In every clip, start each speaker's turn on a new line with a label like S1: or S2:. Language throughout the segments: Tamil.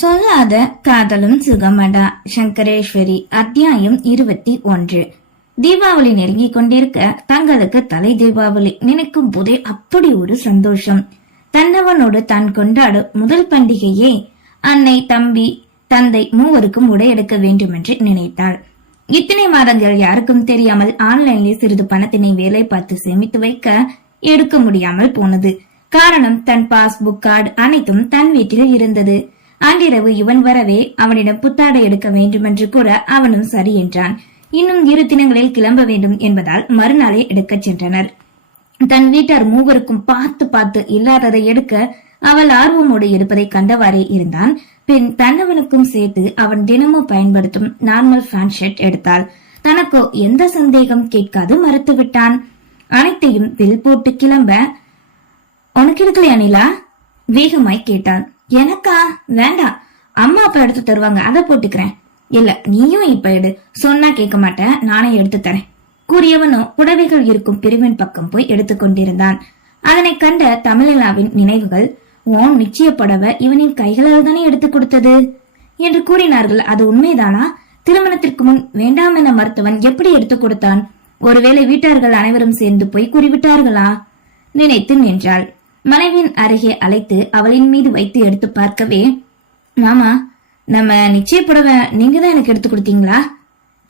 S1: சொல்லாத காதலும் சுகமடா. சங்கரேஸ்வரி அத்தியாயம் இருபத்தி ஒன்று. தீபாவளி நெருங்கி கொண்டிருக்க தங்களுக்கு தலை தீபாவளி நினைக்கும் போதே அப்படி ஒரு சந்தோஷம். தன்னவனோடு தான் கொண்டாடும் முதல் பண்டிகையே அன்னை தம்பி தந்தை மூவருக்கும் உடை எடுக்க வேண்டும் என்று நினைத்தாள். இத்தனை மாதங்கள் யாருக்கும் தெரியாமல் ஆன்லைனில் சிறிது பணத்தினை வேலை பார்த்து சேமித்து வைக்க எடுக்க முடியாமல் போனது. காரணம் தன் பாஸ்புக் கார்டு அனைத்தும் தன் வீட்டில் இருந்தது. அன்றிரவு இவன் வரவே அவனிடம் புத்தாடை எடுக்க வேண்டுமென்று கூற அவனும் சரி என்றான். இன்னும் இரு தினங்களில் கிளம்ப வேண்டும் என்பதால் மறுநாளே எடுக்கச் சென்றனர். தன் வீட்டார் மூவருக்கும் பார்த்து பார்த்து இல்லாததை எடுக்க அவள் ஆர்வமோடு இருப்பதை கண்டவாறே இருந்தான். பின் தன்னவனுக்கும் சேர்த்து அவன் தினமும் பயன்படுத்தும் நார்மல் ஃபேன் ஷர்ட் எடுத்தாள். தனக்கோ எந்த சந்தேகம் கேட்காது மறுத்து விட்டான் அனைத்தையும் பில் போட்டு கிளம்ப உனக்கு இருக்கலையா நிலா? வேகமாய் கேட்டான். எனக்கா? வேண்டாம். அம்மா அப்பா எடுத்து தருவாங்க. அதை போட்டுக்கிறேன். இல்ல நீயும் இப்ப எடு. சொன்னா கேட்க மாட்டேன். நானே எடுத்து தரேன். கூறியவனும் புடவைகள் இருக்கும் பிரிவின் பக்கம் போய் எடுத்துக் கொண்டிருந்தான். அதனை கண்ட தமிழிலாவின் நினைவுகள் ஓன் நிச்சய புடவை இவனின் கைகளால் தானே எடுத்து கொடுத்தது? என்று கூறினார்கள். அது உண்மைதானா? திருமணத்திற்கு முன் வேண்டாம் என மருத்துவன் எப்படி எடுத்துக் கொடுத்தான்? ஒருவேளை வீட்டார்கள் அனைவரும் சேர்ந்து போய் கூறிவிட்டார்களா? நினைத்து நின்றாள். மனைவியின் அருகே அழைத்து அவளின் மீது வைத்து எடுத்து பார்க்கவே மாமா நம்ம நிச்சய புடவை நீங்க தான் எனக்கு எடுத்து கொடுத்தீங்களா?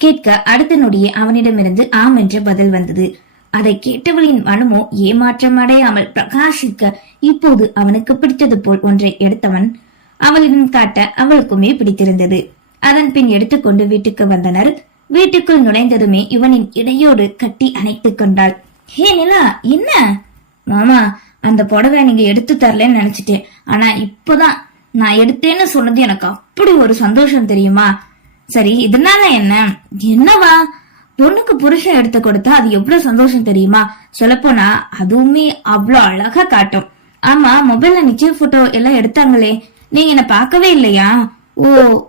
S1: கேட்க அடுத்த நொடியே அவனிடமிருந்து ஆம் என்ற பதில் வந்தது. அதை கேட்டவளின் மனமோ ஏமாற்றம் அடையாமல் பிரகாசிக்க இப்போது அவனுக்கு பிடித்தது போல் ஒன்றை எடுத்தவன் அவளிடம் காட்ட அவளுக்குமே பிடித்திருந்தது. அதன் பின் எடுத்துக்கொண்டு வீட்டுக்கு வந்தனர். வீட்டுக்குள் நுழைந்ததுமே இவனின் இடையோடு கட்டி அணைத்துக் கொண்டாள். ஹே நிலா என்ன? மாமா அந்த புடவை நீங்க எடுத்து தரலன்னு நினைச்சிட்டேன். ஆனா இப்பதான் நான் எடுத்தேன்னு சொன்னது எனக்கு அப்படி ஒரு சந்தோஷம் தெரியுமா? சரி இதனால என்ன? என்னவா? பொண்ணுக்கு புருஷன் எடுத்து கொடுத்தா அது எவ்வளவு சந்தோஷம் தெரியுமா? சொல்லப்போனா அதுவுமே அவ்வளோ அழகா காட்டும். ஆமா மொபைல்ல நிச்சய போட்டோ எல்லாம் எடுத்தாங்களே. நீங்க என்ன பார்க்கவே இல்லையா? ஓ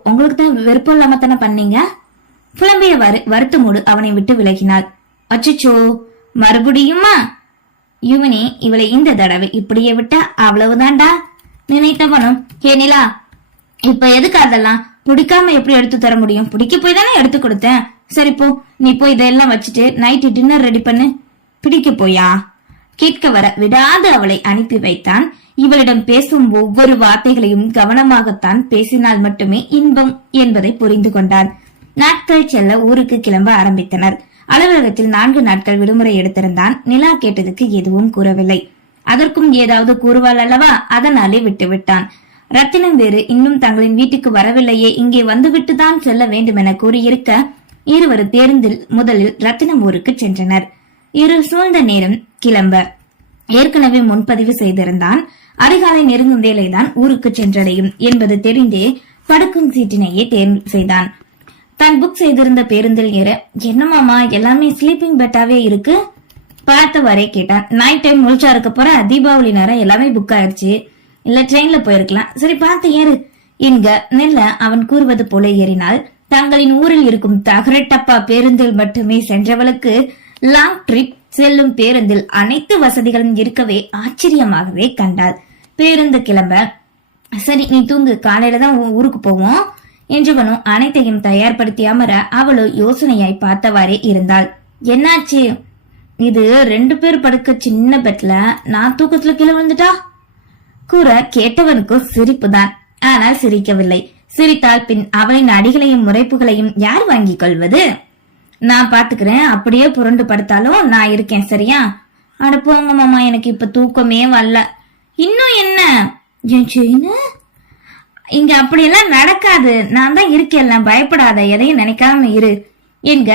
S1: உங்களுக்கு தான் விருப்பம் இல்லாம தானே பண்ணீங்க? புலம்பிய வரு வருத்தமோடு அவனை விட்டு விலகினாள். அச்சுச்சோ மறுபடியுமா? யுவனி இவளை இந்த தடவை இப்படியே விட்டா அவ்வளவுதான்டா? நினைத்தவனும் ஹே நிலா இப்ப எதுக்கு அதெல்லாம்? பிடிக்காம எப்படி எடுத்து தர முடியும்? பிடிக்க போய் தானே எடுத்து கொடுத்தேன். சரி போ. நீ போய் இதெல்லாம் வச்சுட்டு நைட்டு டின்னர் ரெடி பண்ணு. பிடிக்க போயா? கேட்க வர விடாது அவளை அனுப்பி வைத்தான். இவளிடம் பேசும் ஒவ்வொரு வார்த்தைகளையும் கவனமாகத்தான் பேசினால் மட்டுமே இன்பம் என்பதை புரிந்து கொண்டான். நாட்கள் செல்ல ஊருக்கு கிளம்ப ஆரம்பித்தனர். அலுவலகத்தில் நான்கு நாட்கள் விடுமுறை எடுத்திருந்தான். நிலா கேட்டதுக்கு எதுவும் கூறவில்லை. அதற்கும் ஏதாவது கூறுவாள் அல்லவா? அதனாலே விட்டுவிட்டான். ரத்தினம் வேறு இன்னும் தங்களின் வீட்டுக்கு வரவில்லையே. இங்கே வந்துவிட்டு தான் செல்ல வேண்டும் என கூறியிருக்க இருவர் பேருந்தில் முதலில் ரத்தினம் ஊருக்கு சென்றனர். இரு சூழ்ந்த நேரம் கிளம்ப. ஏற்கனவே முன்பதிவு செய்திருந்தான். அதிகாலை நெருங்கும் வேலைதான் ஊருக்கு சென்றடையும் என்பது தெரிந்தே படுக்கும் சீட்டினையே தேர்வு செய்தான். தான் புக் செய்திருந்த பேருந்தில் ஏற என்னமாமா எல்லாமே ஸ்லீப்பிங் பெட்டாவே இருக்கு? பார்த்தவரே கேட்டான். நைட் டைம் முழிச்சா இருக்க போற தீபாவளி நேரம் எல்லாமே புக் ஆயிடுச்சு இல்ல ட்ரெயின்ல போயிருக்கலாம். சரி பார்த்து ஏறு. என்க நெல்ல அவன் கூறுவது போல ஏறினால் தங்களின் ஊரில் இருக்கும் தகரட்டப்பா பேருந்தில் மட்டுமே சென்றவளுக்கு லாங் ட்ரிப் செல்லும் பேருந்தில் அனைத்து வசதிகளும் இருக்கவே ஆச்சரியமாகவே கண்டாள். பேருந்து கிளம்ப சரி நீ தூங்கு. காலையில தான் ஊருக்கு போவோம். என்றவனும் அனைத்தையும் தயார்படுத்தி அமர அவளோ யோசனையாய் பார்த்தவாறே இருந்தாள். என்னாச்சு? இது ரெண்டு பேர் படுக்க சின்ன பெட்ல நான் தூக்கத்துல கீழே விழுந்துட்டா? கூற கேட்டவனுக்கும் சிரிப்புதான். ஆனால் சிரிக்கவில்லை. சிரித்தால் பின் அவளின் அடிகளையும் முறைப்புகளையும் யார் வாங்கிக் கொள்வது? நான் பாத்துக்கிறேன். அப்படியே புரண்டு படுத்தாலும் நான் இருக்கேன் சரியா? அட போங்க மாமா. எனக்கு இப்ப தூக்கமே வரல. இன்னும் என்ன? என் செயின் இங்க அப்படியெல்லாம் நடக்காது. நான் தான் இருக்கேன்ல பயப்படாத. எதையும் நினைக்காம இரு. என்க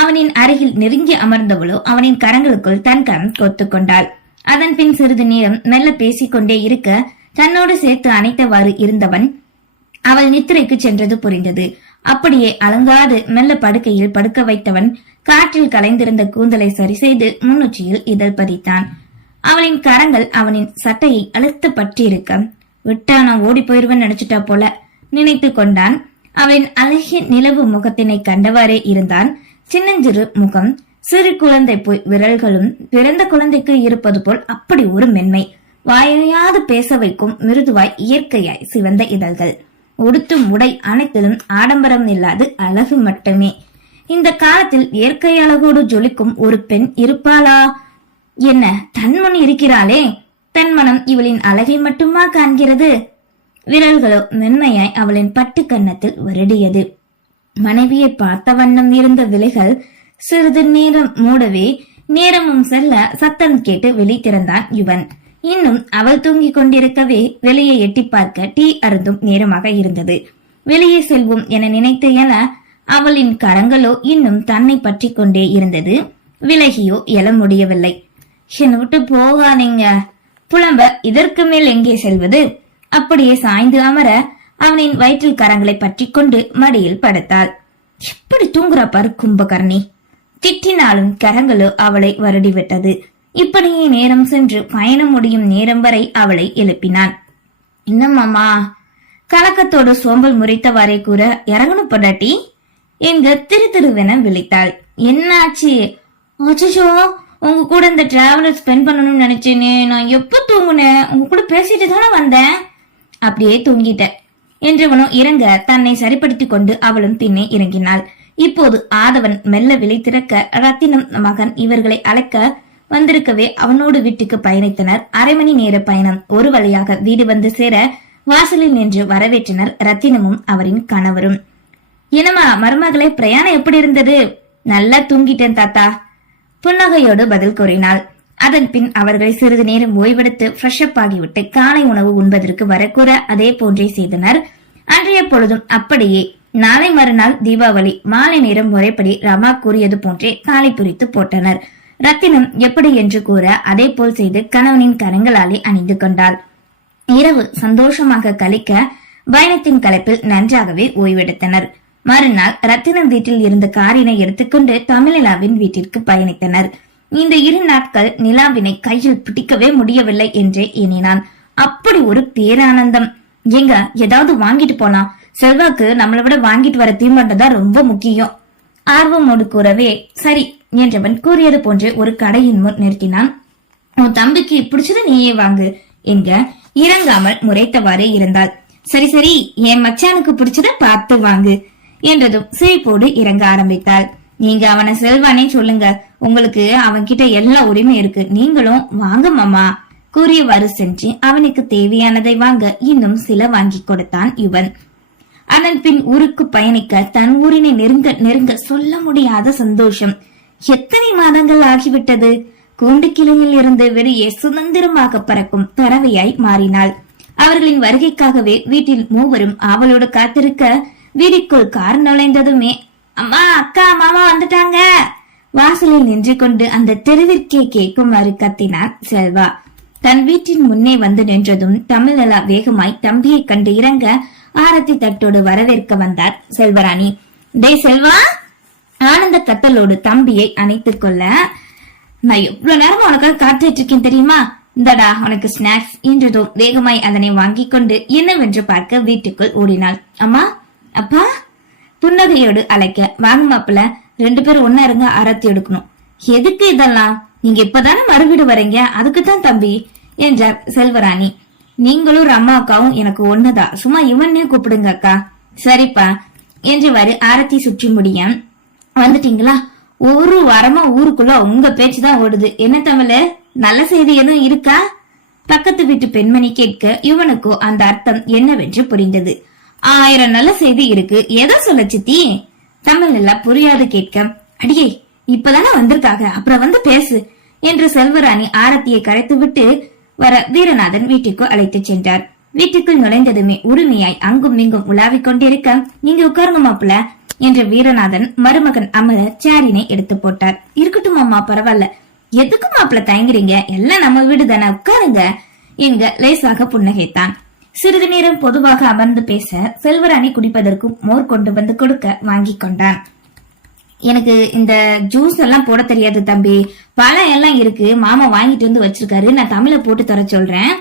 S1: அவனின் அருகில் நெருங்கி அமர்ந்தவளோ அவனின் கரங்களுக்குள் தன் கரம் கொத்து கொண்டாள். அதன் பின் சிறிது நேரம் மெல்ல பேசிக்கொண்டே இருக்க தன்னோடு சேர்த்து அணைத்தவாறு இருந்தவன் அவள் நித்திரைக்கு சென்றது புரிந்தது. அப்படியே அலங்காது மெல்ல படுக்கையில் படுக்க வைத்தவன் காற்றில் கலைந்திருந்த கூந்தலை சரி செய்து முன்னுச்சியில் இதழ் பதித்தான். அவளின் கரங்கள் அவனின் சட்டையை அழுத்து பற்றியிருக்க விட்டா நான் ஓடி போயிருவேன் நினைச்சிட்டா போல நினைத்து கொண்டான். அவன் அழகிய நிலவு முகத்தினை கண்டவாறே இருந்தான். சின்னஞ்சிறு முகம் சிறு குழந்தை போய் விரல்களும் பிறந்த குழந்தைக்கு இருப்பது போல் அப்படி ஒரு மென்மை. வாயையாது பேச வைக்கும் மிருதுவாய் இயற்கையாய் சிவந்த இதழ்கள். உடுத்தும் உடை அனைத்திலும் ஆடம்பரம் இல்லாது அழகு மட்டுமே. இந்த காலத்தில் இயற்கை அழகோடு ஜொலிக்கும் ஒரு பெண் இருப்பாளா? என்ன தன்முன் இருக்கிறாளே? தன் மனம் இவளின் அழகை மட்டுமா காண்கிறது? விரல்களோ மென்மையாய் அவளின் பட்டு கன்னத்தில் வருடியது. மனைவியை பார்த்த வண்ணம் இருந்த விலைகள் சிறிது நேரம் மூடவே நேரமும் செல்ல சத்தம் கேட்டு வெளி திறந்தான் யுவன். இன்னும் அவள் தூங்கிக் கொண்டிருக்கவே வெளியே எட்டி பார்க்க டீ அருந்தும் நேரமாக இருந்தது. வெளியே செல்வோம் என நினைத்த என அவளின் கரங்களோ இன்னும் தன்னை பற்றி கொண்டே இருந்தது. விலகியோ எழ முடியவில்லை. என்னை விட்டு போகாதீங்க. புலம்ப இதற்கு மேல் எங்கே செல்வது? அப்படியே சாய்ந்து அமர அவனின் வயிற்றில் கரங்களை பற்றி கொண்டு மடியில் படுத்தாள். எப்படி தூங்குறா பாரு கும்பகர்ணி? திட்டினாலும் கரங்களோ அவளை வருடிவிட்டது. இப்படியே நேரம் சென்று பயணம் முடியும் நேரம் வரை அவளை எழுப்பினான். என்னம்மாமா கலக்கத்தோடு சோம்பல் முறைத்தவாறே கூற இறங்கணும் பொண்டாட்டி என்க திரு திருவென விழித்தாள். என்னாச்சு? அச்சோ உங்க கூட இந்த டிராவலர் ஸ்பெண்ட் பண்ணணும்னு நினைச்சேனே நான் எப்ப தூங்குனேன்? உங்க கூட பேசிட்டு தானே வந்தேன். அப்படியே தூங்கிட்டேன். என்றவனும் இறங்க தன்னை சரிப்படுத்திக் கொண்டு அவளும் பின்னே இறங்கினாள். இப்போது ஆதவன் மெல்ல விலை திறக்க ரத்தினம் மகன் இவர்களை அழைக்க வந்திருக்கவே அவனோடு வீட்டுக்கு பயணித்தனர். அரை மணி நேர பயணம். ஒரு வழியாக வீடு வந்து சேர வாசலில் நின்று வரவேற்றனர் ரத்தினமும் அவரின் கணவரும். என்னமா மருமகளை பிரயாணம் எப்படி இருந்தது? நல்லா தூங்கிட்டேன் தாத்தா. புன்னகையோடு பதில் கூறினாள். அதன் பின் அவர்கள் சிறிது நேரம் ஓய்வெடுத்து ஃப்ரெஷ் அப் ஆகிவிட்டு காலை உணவு உண்பதற்கு வரக்கூற அதே போன்றே செய்தனர். அன்றைய பொழுதும் அப்படியே நாளை மறுநாள் தீபாவளி மாலை நேரம் முறைப்படி ரமா கூறியது போன்றே காலை குறித்து போட்டனர். ரத்தினம் எப்படி என்று கூற அதே போல் செய்து கணவனின் கரங்களாலே அணிந்து கொண்டாள். இரவு சந்தோஷமாக கழிக்க பயணத்தின் கலப்பில் நன்றாகவே ஓய்வெடுத்தனர். மறுநாள் ரத்தினம் வீட்டில் இருந்த காரினை எடுத்துக்கொண்டு தமிழிலாவின் வீட்டிற்கு பயணித்தனர். இந்த இரு நாட்கள் நிலாவினை கையில் பிடிக்கவே முடியவில்லை என்றே எண்ணினான். அப்படி ஒரு பேரானந்தம். எங்க ஏதாவது வாங்கிட்டு போலாம் செல்வாக்கு நம்மளை விட வாங்கிட்டு வர தீம்பண்டதான் ரொம்ப முக்கியம். ஆர்வமோடு கூறவே சரி என்றவன் கூறியது போன்று ஒரு கடையின் முன் நிறுத்தினான். உன் தம்பிக்கு பிடிச்சது நீயே வாங்கு என்க இறங்காமல் முறைத்தவாறே இருந்தாள். சரி சரி என் மச்சானுக்கு பிடிச்சத பார்த்து வாங்கு என்றதும் சிரிப்போடு இறங்க ஆரம்பித்தாள். நீங்க அவனை செல்வானே சொல்லுங்க. உங்களுக்கு அவன்கிட்ட எல்லா உரிமை இருக்கு. நீங்களும் வாங்க மாமா. கூறியவாறு சென்று அவனுக்கு தேவையானதை வாங்க இன்னும் சில வாங்கி கொடுத்தான் இவன். அதன் பின் ஊருக்கு பயணிக்க தன் ஊரினை நெருங்க நெருங்க சொல்ல முடியாத சந்தோஷம். எத்தனை மாதங்கள் ஆகிவிட்டது? கூண்டு கிளையில் இருந்து வெளியே சுதந்திரமாக பறக்கும் பறவையாய் மாறினாள். அவர்களின் வருகைக்காகவே வீட்டில் மூவரும் ஆவலோடு காத்திருக்க வீதிக்குள் கார் நுழைந்ததுமே அம்மா அக்கா மாமா வந்துட்டாங்க. வாசலில் நின்று கொண்டு அந்த தெருவிற்கே கேட்குமாறு கத்தினார் செல்வா. தன் வீட்டின் முன்னே வந்து நின்றதும் தமிழலா வேகமாய் தம்பியை கண்டு இறங்க ஆரத்தி தட்டோடு வரவேற்க வந்தார் செல்வராணி. டே செல்வா! ஆனந்த கத்தலோடு தம்பியை அணைத்துக் கொள்ள நான் எவ்வளவு நேரம் உனக்காக காத்துட்டு இருக்கேன் தெரியுமா? இந்தடா உனக்கு ஸ்நாக்ஸ். என்றதும் வேகமாய் அதனை வாங்கிக் கொண்டு என்னவென்று பார்க்க வீட்டுக்குள் ஓடினாள். அம்மா அப்பா புன்னகையோடு அழைக்க வாங்க மாப்பிள்ள. ரெண்டு பேரும் ஒன்னா இருங்க ஆரத்தி எடுக்கணும். எதுக்கு இதெல்லாம்? நீங்க இப்பதானே மறுவீடு வரீங்க? அதுக்குத்தான் தம்பி என்றார் செல்வராணி. நீங்களும் அம்மா அக்காவும் எனக்கு ஒண்ணுதான் சும்மா இவனே கூப்பிடுங்க அக்கா. சரிப்பா என்றவாறு ஆரத்தி சுற்றி முடிய. வந்துட்டீங்களா? ஒரு வாரமா ஊருக்குள்ள உங்க பேச்சுதான் ஓடுது. என்ன தமிழ? நல்ல செய்தி எதுவும் இருக்கா? பக்கத்து வீட்டு பெண்மணி கேட்க இவனுக்கோ அந்த அர்த்தம் என்னவென்று புரிந்தது. ஆயிரம் நல்ல செய்தி இருக்கு. எதை சொல்ல சித்தி? தமிழ் எல்லாம் புரியாது கேட்க. அடியே இப்பதானே வந்திருக்காங்க அப்புறம் வந்து பேசு என்று செல்வராணி ஆரத்தியை கரைத்து விட்டு வர வீரநாதன் வீட்டுக்கு அழைத்து சென்றார். வீட்டுக்குள் நுழைந்ததுமே உரிமையாய் அங்கும் இங்கும் உலாவிக் கொண்டிருக்க நீங்க உட்காருங்க மாப்பிள்ள என்று வீரநாதன் மருமகன் அமர சேரினை எடுத்து போட்டார். இருக்கட்டும் அம்மா பரவாயில்ல. எதுக்கு மாப்பிள்ள தயங்குறீங்க? எல்லாம் நம்ம வீடு தானே உட்காருங்க என்க லேசாக புன்னகைத்தான். சிறிது நேரம் பொதுவாக அமர்ந்து பேச செல்வராணி குடிப்பதற்கும் மோர் கொண்டு வந்து கொடுக்க வாங்கி கொண்டான். எனக்கு இந்த ஜூஸ் எல்லாம் போட தெரியாது தம்பி. பழம் எல்லாம் இருக்கு. மாமா வாங்கிட்டு வந்து வச்சிருக்காரு. நான் தமிழ போட்டு தர சொல்றேன்.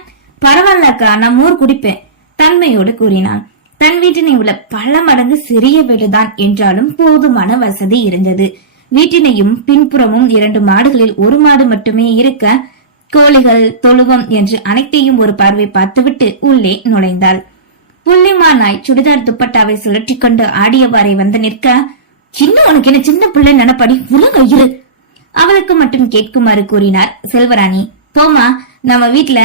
S1: பரவாயில்லக்கா நான் மோர் குடிப்பேன் தன்மையோடு கூறினான். தன் வீட்டினை உள்ள பல மடங்கு சிறிய வீடுதான் என்றாலும் போதுமான வசதி இருந்தது. வீட்டினையும் பின்புறமும் இரண்டு மாடுகளில் ஒரு மாடு மட்டுமே இருக்க கோழிகள் தொழுவம் என்று அனைத்தையும் ஒரு பார்வை பார்த்துவிட்டு உள்ளே நுழைந்தாள். புள்ளிமா நாய் சுடிதார் துப்பட்டாவை சுழற்றி கொண்டு ஆடியவாறே வந்து நிற்க இன்னும் உனக்கு என்ன சின்ன பிள்ளை நினப்படி? உலக இரு. அவளுக்கு மட்டும் கேட்குமாறு கூறினார் செல்வராணி. போமா நம்ம வீட்டுல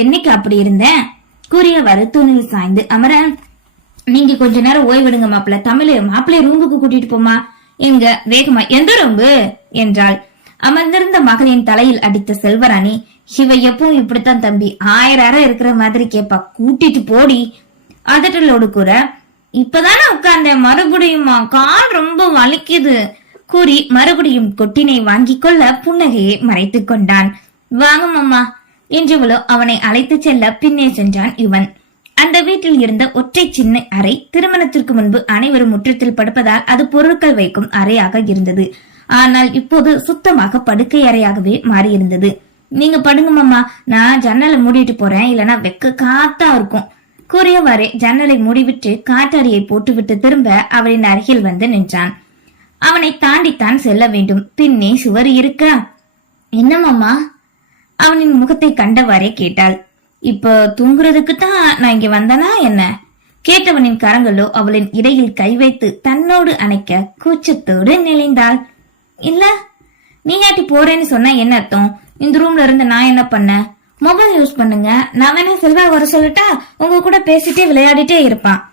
S1: என்னைக்கு அப்படி இருந்தேன்? கூறியவாறு தூணில் சாய்ந்து அமர நீங்க கொஞ்ச நேரம் ஓய்விடுங்க மாப்பிள்ள. தமிழ் மாப்பிள்ளை ரூமுக்கு கூட்டிட்டு போமா எங்க வேகமா எந்த ரூம்பு என்றாள். அமர்ந்திருந்த மகளின் தலையில் அடித்த செல்வராணி இவ எப்பவும் இப்படித்தான் தம்பி. ஆயிரம் அறை இருக்கிற மாதிரி கேப்பா. கூட்டிட்டு போடி. அதட்டலோடு கூற இப்பதானே உட்கார்ந்த மறுபடியுமா? கால் ரொம்ப வலிக்குது. கூறி மறுபடியும் கொட்டினை வாங்கிக் கொள்ள புன்னகையை மறைத்து கொண்டான். வாங்க மாமா. என்றவளோ அவனை அழைத்து செல்ல பின்னே சென்றான் இவன். அந்த வீட்டில் இருந்த ஒற்றை சின்ன அறை திருமணத்திற்கு முன்பு அனைவரும் முற்றத்தில் படுப்பதால் அது பொருட்கள் வைக்கும் அறையாக இருந்தது. ஆனால் இப்போது சுத்தமாக படுக்கை அறையாகவே மாறியிருந்தது. நீங்க படுங்க மாமா நான் ஜன்னலை மூடிட்டு போறேன் இல்லனா வெக்க காத்தா இருக்கும். கூறியவாறே ஜன்னலை மூடிவிட்டு காற்றறையை போட்டுவிட்டு திரும்ப அவளின் அருகில் வந்து நின்றான். அவனை தாண்டித்தான் செல்ல வேண்டும். பின்னே சுவர் இருக்க? என்னமாமா அவனின் முகத்தை கண்டவாறே கேட்டாள். இப்போ தூங்குறதுக்கு தான் நான் இங்க வந்தனா என்ன? கேட்டவனின் கரங்களோ அவளின் இடையில் கை வைத்து தன்னோடு அணைக்க கூச்சத்தோடு நெளிந்தாள் இல்ல. நீயாட்டி போறேன்னு சொன்னா என்ன அர்த்தம்? இந்த ரூம்ல இருந்து நான் என்ன பண்ண? மொபைல் யூஸ் பண்ணுங்க. நான் வேணா செல்வா வர சொல்லட்டா உங்க கூட பேசிட்டே விளையாடிட்டே இருப்பான்.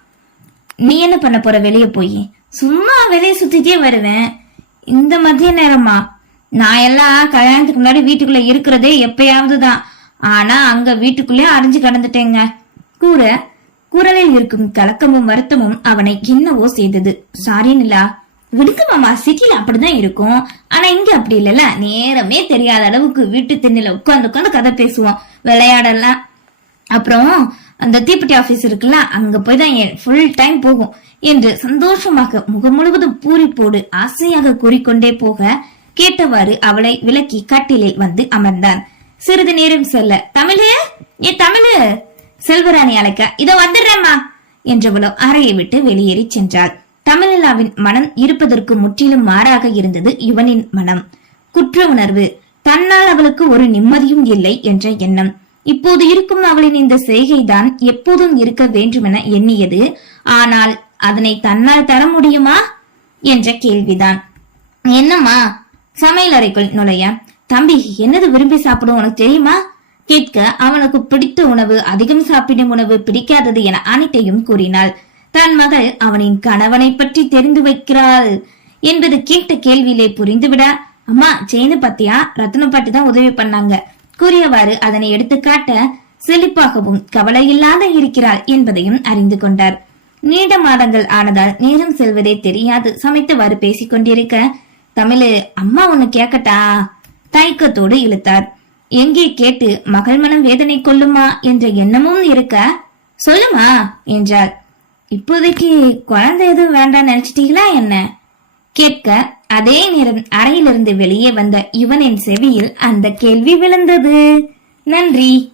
S1: நீ என்ன பண்ண போற வெளிய போய்? சும்மா வெளியே சுத்திட்டே வருவேன். இந்த மதிய நேரமா? நான் எல்லாம் கல்யாணத்துக்கு முன்னாடி வீட்டுக்குள்ள இருக்கிறதே எப்பயாவது தான். ஆனா அங்க வீட்டுக்குள்ளே அடைஞ்சு கிடந்துட்டேங்க. கூற குரலில் இருக்கும் கலக்கமும் வருத்தமும் அவனை கிண்ணவோ செய்தது. சாரி நிலா. விடுக்கு மாமா சிட்டில அப்படிதான் இருக்கும். ஆனா இங்க அப்படி இல்லல நேரமே தெரியாத அளவுக்கு வீட்டு திண்ணில உட்காந்து உட்காந்து கதை பேசுவோம். விளையாடலாம். அப்புறம் அந்த தீப்பெட்டி ஆபீஸ் இருக்குல்ல அங்க போய் தான் என் ஃபுல் டைம் போகும். என்று சந்தோஷமாக முகம் முழுவதும் பூரிப்போடு ஆசையாக கூறிக்கொண்டே போக கேட்டவாறு அவளை விலக்கி கட்டிலில் வந்து அமர்ந்தான். சிறிது நேரம் செல்ல தமிழு! ஏ தமிழு! செல்வராணி அழைக்க இதோ வந்துடுறேம்மா! என்றவளோ அறையை விட்டு வெளியேறி சென்றாள். தமிழிலாவின் மனம் இருப்பதற்கு முற்றிலும் மாறாக இருந்தது இவனின் மனம். குற்ற உணர்வு. தன்னால் அவளுக்கு ஒரு நிம்மதியும் இல்லை என்ற எண்ணம். இப்போது இருக்கும் அவளின் இந்த செய்கைதான் எப்போதும் இருக்க வேண்டுமென எண்ணியது. ஆனால் அதனை தன்னால் தர முடியுமா? என்ற கேள்விதான். என்னம்மா? சமையல் அறைக்குள் நுழைய. தம்பி என்னது விரும்பி சாப்பிடும் உனக்கு தெரியுமா? கேட்க அவனுக்கு பிடித்த உணவு அதிகம் சாப்பிடும் உணவு பிடிக்காதது என அனைத்தையும் கூறினாள். தன் மகள் அவனின் கணவனை பற்றி தெரிந்து வைக்கிறாள் என்பது கேட்ட கேள்வியிலே புரிந்துவிட அம்மா செய்து பத்தியா? ரத்ன பாட்டி தான் உதவி பண்ணாங்க. கூறியவாறு அதனை எடுத்து காட்ட செழிப்பாகவும் கவலையில்லாத இருக்கிறாள் என்பதையும் அறிந்து கொண்டார். நீண்ட மாதங்கள் ஆனதால் நேரம் செல்வதே தெரியாது. சமைத்தவாறு பேசிக் கொண்டிருக்க தமிழு அம்மா ஒண்ணு கேக்கட்டா? தயக்கத்தோடு இழுத்தார். எங்கே கேட்டு மகள் மனம் வேதனை கொள்ளுமா? என்ற எண்ணமும் இருக்க சொல்லுமா? என்றார். இப்போதைக்கு குழந்தை எதுவும் வேண்டாம் நினைச்சிட்டீங்களா என்ன? கேட்க அதே நேரம் அறையிலிருந்து வெளியே வந்த இவனின் செவியில் அந்த கேள்வி விழுந்தது. நன்றி.